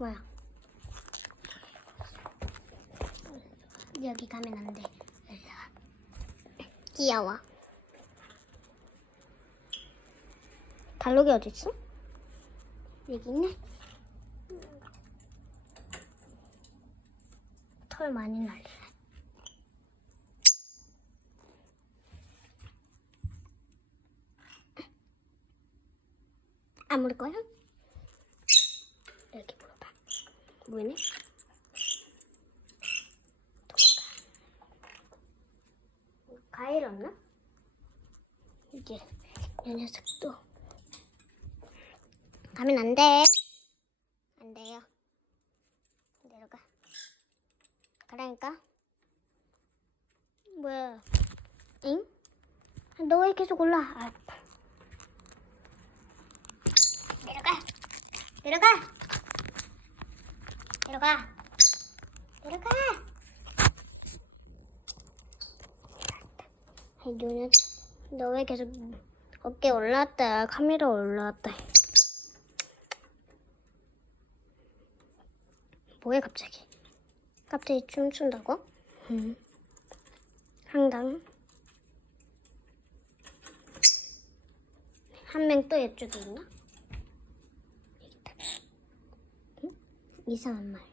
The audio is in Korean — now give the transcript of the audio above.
뭐야? 여기 가면 안 돼. 일로 와. 귀여워. 달록이 어디 있어? 여기 있네. 털 많이 날리네. 안 물을 거야? 이렇게 물어봐. 뭐네? 과일 없나? 이제 이 녀석도 가면 안 돼. 안 돼요. 내려가. 그러니까. 뭐야? 응? 너 왜 계속 올라? 아. 내려가. 내려가. 내려가. 내려가. 윤현, 너왜 계속 어깨 올라왔다, 카메라 올라왔다. 뭐해 갑자기? 갑자기 춤춘다고? 응. 항당. 한 명또 이쪽에 있나? 응? 이상한 말.